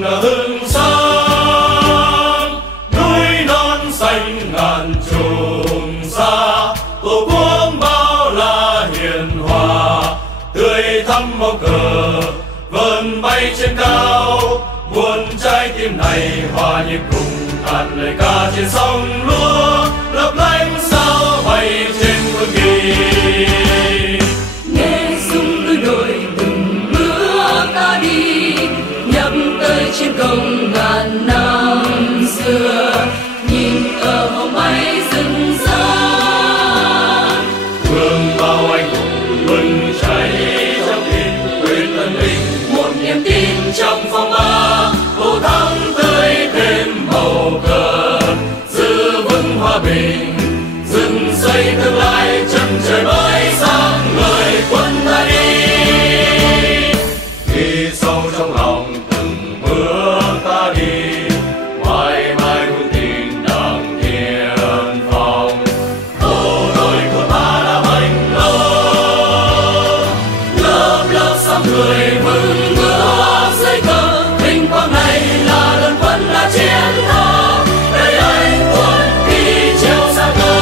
đồng hương sáng, núi non xanh ngàn trùng xa, tổ quốc bao la hiền hòa, tươi thắm màu cờ vờn bay trên cao. Muôn trái tim này hòa nhịp cùng ngàn lời ca trên sông lúa, lấp lánh sao bay trên quân kỳ. Nghe rung núi đồi từng bước ta đi, nhắm tới chiến công ngàn năm xưa, nhìn cờ hồng bay rừng rỡ. Vương bao anh hùng bừng cháy trong tim quyết tân binh, Một niềm tin trong phong ba, tô thắm tươi thêm màu cờ, giữ vững hòa bình, dựng xây tương lai chân trời mới sáng ngời quân ta đi. Ghi sâu trong lòng từng bước ta đi, mãi mãi vững tin đặng thiên phong. Bộ đội của ta đã mạnh lớn, lớp lớp sáng người vững bước dưới cờ. Vinh quang này là đơn quân là chiến thắng, đây anh quân đi treo xa cờ.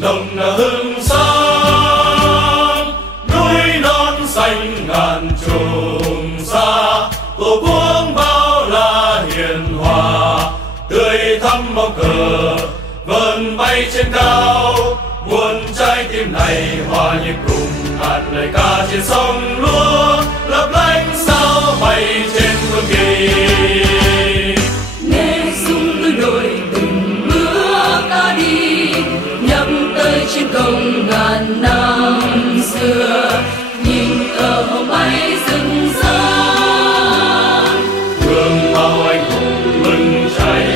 Đồng hương sáng, núi non xanh ngàn trùng xa, tổ quốc bao la hiền hòa, tươi thắm màu cờ vờn bay trên cao. Muôn trái tim này hòa nhịp cùng ngàn lời ca trên sông lúa, lấp lánh sao bay trên quân kỳ. nghe rung núi đồi từng bước ta đi, nhắm tới chiến công ngàn năm xưa, nhìn cờ hồng bay rừng rỡ. Vương bao anh hùng bừng cháy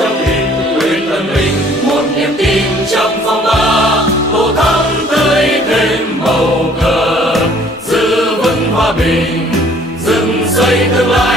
trong tim quyết tân binh, Một niềm tin trong phong ba, tô thắm tươi thêm màu cờ, giữ vững hòa bình, dựng xây tương lai